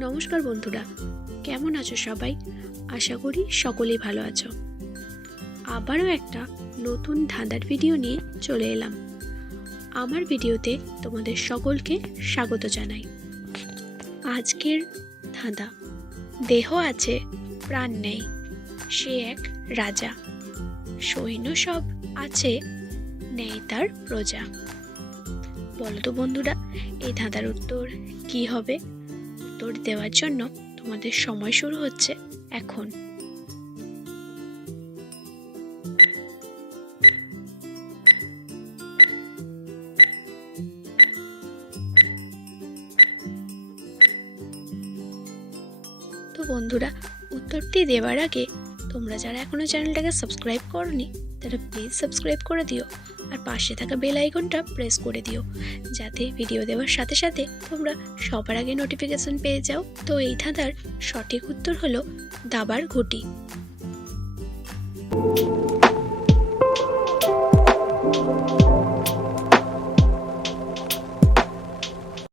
নমস্কার বন্ধুরা, কেমন আছো সবাই? আশা করি সকলেই ভালো আছো। আবারও একটা নতুন ধাঁধার ভিডিও নিয়ে চলে এলাম। আমার ভিডিওতে তোমাদের সকলকে স্বাগত জানাই। আজকের ধাঁধা, দেহ আছে প্রাণ নেই, সে এক রাজা, সৈন্য সব আছে নেই তার প্রজা। বলো তো বন্ধুরা, এই ধাঁধার উত্তর কি হবে? উত্তর দেওয়ার জন্য তোমাদের সময় শুরু হচ্ছে এখন। তো বন্ধুরা, উত্তরটি দেওয়ার আগে তোমরা যারা এখনো চ্যানেলটাকে সাবস্ক্রাইব করোনি তারা প্লিজ সাবস্ক্রাইব করে দিও, আর পাশে থাকা বেল আইকনটা প্রেস করে দিও, যাতে ভিডিও দেওয়ার সাথে সাথে তোমরা সবার আগে নোটিফিকেশন পেয়ে যাও। তো এই ধাঁধার সঠিক উত্তর হলো দাবার ঘুঁটি।